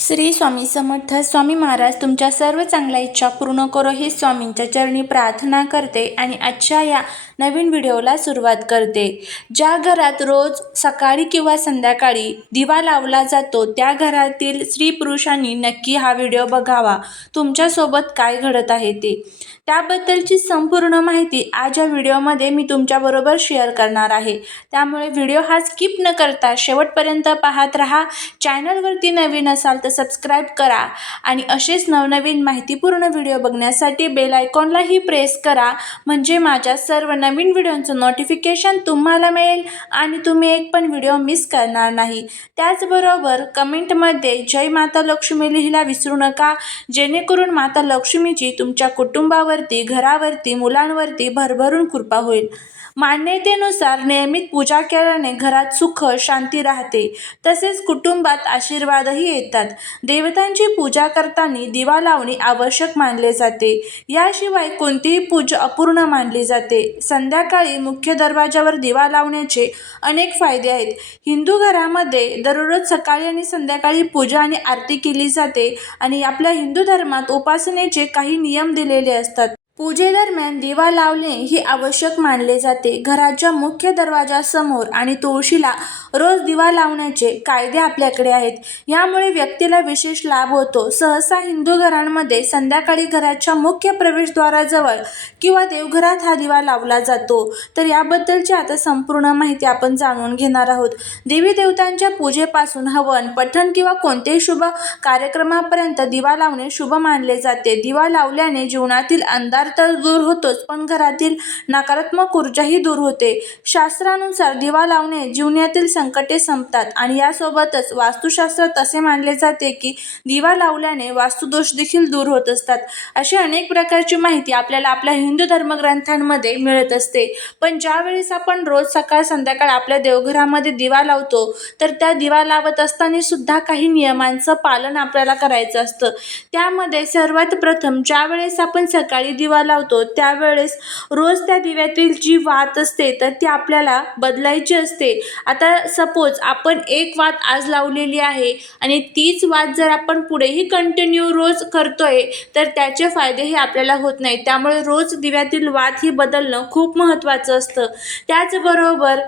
श्री स्वामी समर्थ स्वामी महाराज तुमच्या सर्व चांगल्या इच्छा पूर्ण करो ही स्वामींच्या चरणी प्रार्थना करते आणि आजच्या या नवीन व्हिडिओला सुरुवात करते. ज्या घरात रोज सकाळी किंवा संध्याकाळी दिवा लावला जातो त्या घरातील स्त्री पुरुषांनी नक्की हा व्हिडिओ बघावा. तुमच्यासोबत काय घडत आहे ते. त्याबद्दलची संपूर्ण माहिती आज या व्हिडिओमध्ये मी तुमच्याबरोबर शेअर करणार आहे. त्यामुळे व्हिडिओ हा स्किप न करता शेवटपर्यंत पाहत राहा. चॅनलवरती नवीन असाल तर सबस्क्राईब करा आणि असेच नवनवीन माहितीपूर्ण व्हिडिओ बघण्यासाठी बेल आयकॉनलाही प्रेस करा. म्हणजे माझ्या सर्व नवीन व्हिडिओंचं नोटिफिकेशन तुम्हाला मिळेल आणि तुम्ही एक पण व्हिडिओ मिस करणार नाही. त्याचबरोबर कमेंटमध्ये जय माता लक्ष्मी लिहिला विसरू नका. जेणेकरून माता लक्ष्मीची तुमच्या कुटुंबावर मुलांवरती घरावरती मुलांवरती भरभरून कृपा होईल. मान्यतेनुसार नियमित पूजा केल्याने घरात सुख शांती राहते. तसेच कुटुंबात आशीर्वादही येतात. देवतांची पूजा करताना दिवा लावणे आवश्यक मानले जाते. याशिवाय कोणतीही पूजा अपूर्ण मानली जाते. संध्याकाळी मुख्य दरवाजावर दिवा लावण्याचे अनेक फायदे आहेत. हिंदू घरामध्ये दररोज सकाळी आणि संध्याकाळी पूजा आणि आरती केली जाते आणि आपल्या हिंदू धर्मात उपासनेचे काही नियम दिलेले असतात. पूजेदरम्यान दिवा लावणे हे आवश्यक मानले जाते. घराच्या मुख्य दरवाजासमोर आणि तुळशीला रोज दिवा लावण्याचे कायदे आपल्याकडे आहेत. यामुळे व्यक्तीला विशेष लाभ होतो. सहसा हिंदू घरांमध्ये संध्याकाळी घराच्या मुख्य प्रवेशद्वाराजवळ किंवा देवघरात हा दिवा लावला जातो. तर याबद्दलची आता संपूर्ण माहिती आपण जाणून घेणार आहोत. देवी देवतांच्या पूजेपासून हवन पठण किंवा कोणतेही शुभ कार्यक्रमापर्यंत दिवा लावणे शुभ मानले जाते. दिवा लावल्याने जीवनातील अंधार तर दूर होतोच पण घरातील नकारात्मक ऊर्जाही दूर होते. शास्त्रानुसार दिवा लावणे जीवनातील संकटे संपतात आणि यासोबतच वास्तुशास्त्रात असे मानले जाते की दिवा लावल्याने वास्तुदोष देखील दूर होत असतात. अशी अनेक प्रकारची माहिती आपल्याला आपल्या हिंदू धर्मग्रंथांमध्ये मिळत असते. पण ज्यावेळेस आपण रोज सकाळ संध्याकाळ आपल्या देवघरामध्ये दिवा लावतो तर त्या दिवा लावत असताना सुद्धा काही नियमांचं पालन आपल्याला करायचं असतं. त्यामध्ये सर्वात प्रथम ज्यावेळेस आपण सकाळी दिवा लावतो. त्यावेळेस रोज त्या दिव्यातील जी वात असते तर ती आपल्याला बदलायची असते. आता सपोज आपण एक वात आज लावलेली आहे आणि तीच वात जर आपण पुढेही कंटिन्यू रोज करतोय तर त्याचे फायदेही आपल्याला होत नाही. त्यामुळे रोज दिव्यातील वात ही बदलणं खूप महत्त्वाचं असतं. त्याचबरोबर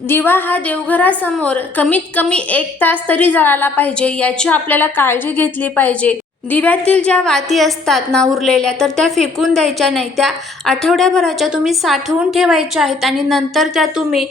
दिवा हा देवघरासमोर कमीत कमी एक तास तरी जळाला पाहिजे याची आपल्याला काळजी घेतली पाहिजे. दिव्यातील ज्या वाती असतात ना उरलेल्या तर त्या फेकून द्यायच्या नाही. त्या आठवड्याभराच्या तुम्ही साठवून ठेवायच्या आहेत आणि नंतर त्या तुम्ही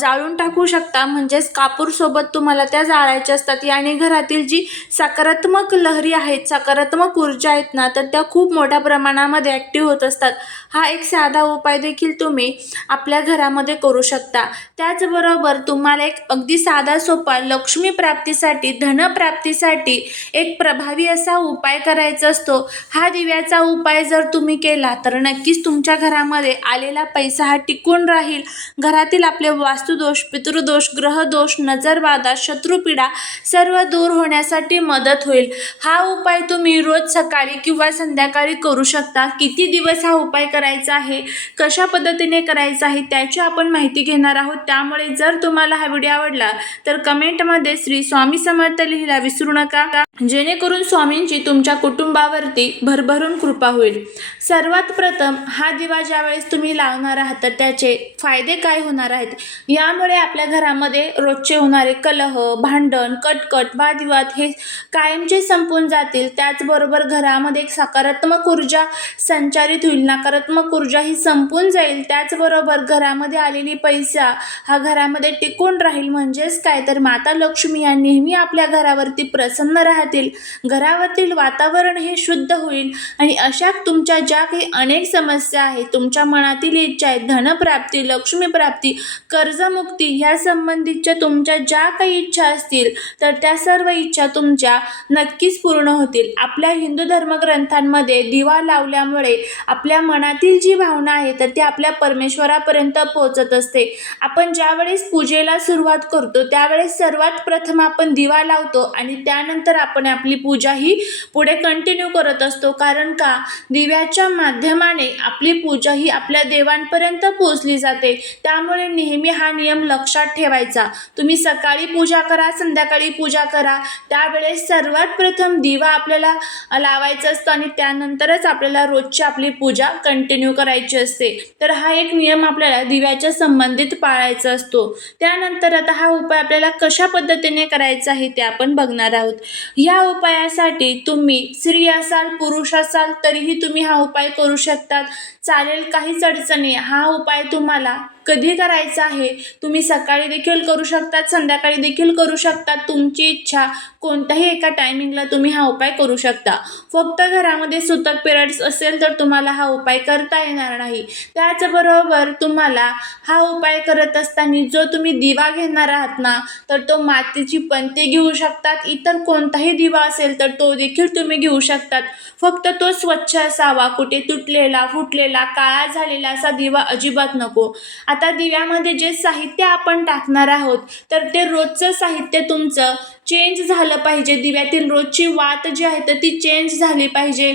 जाळून टाकू शकता. म्हणजेच कापूरसोबत तुम्हाला त्या जाळायच्या असतात. याने घरातील जी सकारात्मक लहरी आहेत सकारात्मक ऊर्जा आहेत ना तर त्या खूप मोठ्या प्रमाणामध्ये ॲक्टिव्ह होत असतात. हा एक साधा उपाय देखील तुम्ही आपल्या घरामध्ये करू शकता. त्याचबरोबर तुम्हाला एक अगदी साधा सोपा लक्ष्मी प्राप्तीसाठी धनप्राप्तीसाठी एक प्रभावी असा उपाय करायचा असतो. हा दिव्याचा उपाय जर तुम्ही केला तर नक्कीच तुमच्या घरामध्ये आलेला पैसा हा टिकून राहील. घरातील आपले वास्तुदोष पितृदोष ग्रहदोष नजरबाधा शत्रुपीडा सर्व दूर होण्यासाठी मदत होईल. हा उपाय तुम्ही रोज सकाळी किंवा संध्याकाळी करू शकता. किती दिवस हा उपाय करायचा आहे कशा पद्धतीने करायचा आहे त्याची आपण माहिती घेणार आहोत. त्यामुळे जर तुम्हाला हा व्हिडिओ आवडला तर कमेंटमध्ये श्री स्वामी समर्थ लिहिला विसरू नका. जेणेकरून स्वामींची तुमच्या कुटुंबावरती भरभरून कृपा होईल. सर्वात प्रथम हा दिवा ज्यावेळेस तुम्ही लावणार आहात तर त्याचे फायदे काय होणार आहेत? यामुळे आपल्या घरामध्ये रोजचे होणारे कलह भांडण कटकट वादविवाद हे कायमचे संपून जातील. त्याचबरोबर घरामध्ये एक सकारात्मक ऊर्जा संचारित होईल. नकारात्मक ऊर्जा ही संपून जाईल. त्याचबरोबर घरामध्ये आलेली पैसा हा घरामध्ये टिकून राहील. म्हणजेच काय? तर माता लक्ष्मी या नेहमी आपल्या घरावरती प्रसन्न राहतील घरावरील वातावरण हे शुद्ध होईल. आणि अशा तुमच्या ज्या काही अनेक समस्या आहेत तुमच्या मनातील इच्छा आहेत धनप्राप्ती लक्ष्मीप्राप्ती कर्जमुक्ती ह्या संबंधीच्या तुमच्या ज्या काही इच्छा असतील तर त्या सर्व इच्छा तुमच्या नक्कीच पूर्ण होतील. आपल्या हिंदू धर्मग्रंथांमध्ये दिवा लावल्यामुळे आपल्या मनातील जी भावना आहे तर ती आपल्या परमेश्वरापर्यंत पोहोचत असते. आपण ज्यावेळेस पूजेला सुरुवात करतो त्यावेळेस सर्वात प्रथम आपण दिवा लावतो आणि त्यानंतर आपण आपण आपली पूजा ही पुढे कंटिन्यू करत असतो. कारण का? दिव्याच्या माध्यमाने आपली पूजा ही आपल्या देवांपर्यंत पोहोचली जाते. त्यामुळे नेहमी हा नियम लक्षात ठेवायचा. तुम्ही सकाळी पूजा करा संध्याकाळी पूजा करा. त्यावेळेस सर्वात प्रथम दिवा आपल्याला लावायचा असतो आणि त्यानंतरच आपल्याला रोजची आपली पूजा कंटिन्यू करायची असते. तर हा एक नियम आपल्याला दिव्याच्या संबंधित पाळायचा असतो. त्यानंतर आता हा उपाय आपल्याला कशा पद्धतीने करायचा आहे ते आपण बघणार आहोत. या उपायासाठी तुम्ही स्त्री असाल पुरुष असाल तरीही तुम्ही हा उपाय करू शकतात. चालेल काहीच अडचणी हा उपाय तुम्हाला कधी करायचं आहे? तुम्ही सकाळी देखील करू शकतात संध्याकाळी देखील करू शकतात. तुमची इच्छा कोणत्याही एका टायमिंगला तुम्ही हा उपाय करू शकता. फक्त घरामध्ये सुतक पिरियड्स असेल तर तुम्हाला हा उपाय करता येणार नाही. त्याचबरोबर तुम्हाला हा उपाय करत असताना जो तुम्ही दिवा घेणार आहात ना तर तो मातीची पंते घेऊ शकतात. इतर कोणताही दिवा असेल तर तो देखील तुम्ही घेऊ शकतात. फक्त तो स्वच्छ असावा. कुठे तुटलेला फुटलेला काळा झालेला असा दिवा अजिबात नको. आता आता दिव्यामध्ये जे साहित्य आपण टाकणार आहोत तर ते रोजचं साहित्य तुमचं चेंज झालं पाहिजे. दिव्यातील रोजची वात जी आहे तर ती चेंज झाली पाहिजे.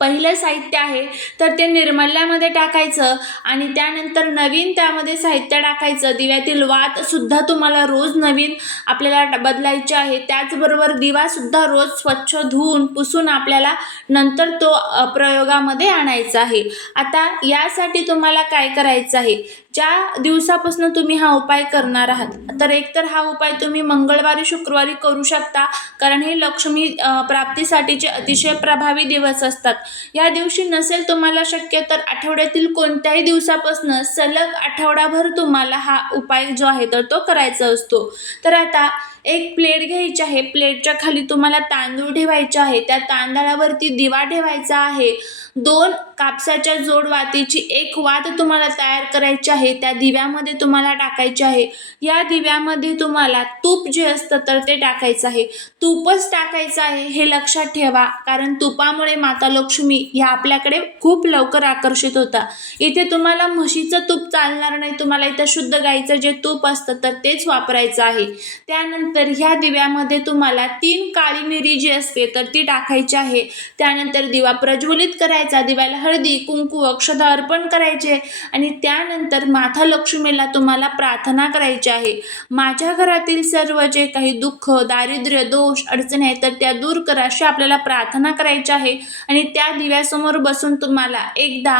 पहिलं साहित्य आहे तर ते निर्मल्यामध्ये टाकायचं आणि त्यानंतर नवीन त्यामध्ये साहित्य टाकायचं. दिव्यातील वातसुद्धा तुम्हाला रोज नवीन आपल्याला बदलायचे आहे. त्याचबरोबर दिवासुद्धा रोज स्वच्छ धुवून पुसून आपल्याला नंतर तो प्रयोगामध्ये आणायचा आहे. आता यासाठी तुम्हाला काय करायचं आहे? ज्या दिवसापासून तुम्ही हा उपाय करणार आहात तर एकतर हा उपाय तुम्ही मंगळवारी शुक्रवारी करू शकता. कारण हे लक्ष्मी प्राप्तीसाठीचे अतिशय प्रभावी दिवस असतात. या दिवशी नसेल तुम्हाला शक्य तर आठवड्यातील कोणत्याही दिवसापासून सलग आठवडाभर तुम्हाला हा उपाय जो आहे तर तो करायचा असतो. तर आता एक प्लेट घ्यायची आहे. प्लेटच्या खाली तुम्हाला तांदूळ ठेवायचे आहे. त्या तांदळावरती दिवा ठेवायचा आहे. दोन कापसाच्या जोडवातीची एक वात तुम्हाला तयार करायची आहे त्या दिव्यामध्ये तुम्हाला टाकायची आहे. या दिव्यामध्ये तुम्हाला तूप जे असतं तर ते टाकायचं आहे. तूपच टाकायचं आहे हे लक्षात ठेवा कारण तुपामुळे माता लक्ष्मी ह्या आपल्याकडे खूप लवकर आकर्षित होता. इथे तुम्हाला म्हशीचं तूप चालणार नाही तुम्हाला इथं शुद्ध गाईचं जे तूप असतं तर तेच वापरायचं आहे. त्यानंतर ह्या दिव्यामध्ये तुम्हाला तीन काळी मिरी जी असते तर ती टाकायची आहे. त्यानंतर दिवा प्रज्वलित करायचा दिव्याला हळदी कुंकू अक्षता अर्पण करायचे आणि त्यानंतर माता लक्ष्मीला तुम्हाला प्रार्थना करायची आहे. माझ्या घरातील सर्व जे काही दुःख दारिद्र्य दोष अडचणी आहेत तर त्या दूर करा अशी आपल्याला प्रार्थना करायची आहे. आणि त्या दिव्यासमोर बसून तुम्हाला एकदा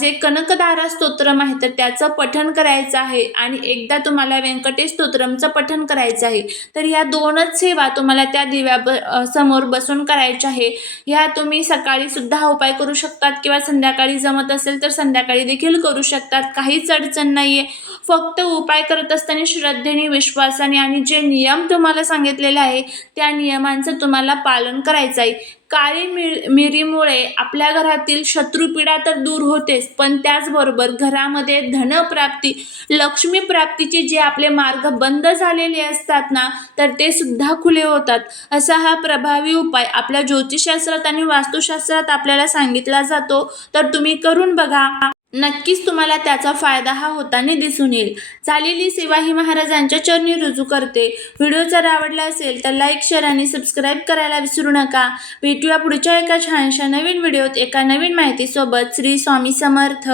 जे कनकदारा स्तोत्रम आहे तर त्याचं पठण करायचं आहे. आणि एकदा तुम्हाला व्यंकटेश स्तोत्रमचं पठण करायचं आहे. तर ह्या दोनच सेवा तुम्हाला त्या दिव्या ब समोर बसून करायच्या आहे. ह्या तुम्ही सकाळी सुद्धा उपाय करू शकतात किंवा संध्याकाळी जमत असेल तर संध्याकाळी देखील करू शकतात. काहीच अडचण नाही आहे फक्त उपाय करत असताना श्रद्धेने विश्वासाने आणि जे नियम तुम्हाला सांगितलेले आहे त्या नियमांचं तुम्हाला पालन करायचं आहे काळी मिर मिरीमुळे आपल्या घरातील शत्रुपीडा तर दूर होतेच पण त्याचबरोबर घरामध्ये धनप्राप्ती लक्ष्मी प्राप्तीचे जे आपले मार्ग बंद झालेले असतात ना तर ते सुद्धा खुले होतात. असा हा प्रभावी उपाय आपल्या ज्योतिषशास्त्रात आणि वास्तुशास्त्रात आपल्याला सांगितला जातो. तर तुम्ही करून बघा. नक्कीच तुम्हाला त्याचा फायदा हा होताना दिसून येईल. झालेली सेवा ही महाराजांच्या चरणी रुजू करते. व्हिडिओ जर आवडला असेल तर लाईक शेअर आणि सबस्क्राईब करायला विसरू नका. भेटूया पुढच्या एका छानशा नवीन व्हिडिओत एका नवीन माहितीसोबत. श्री स्वामी समर्थ.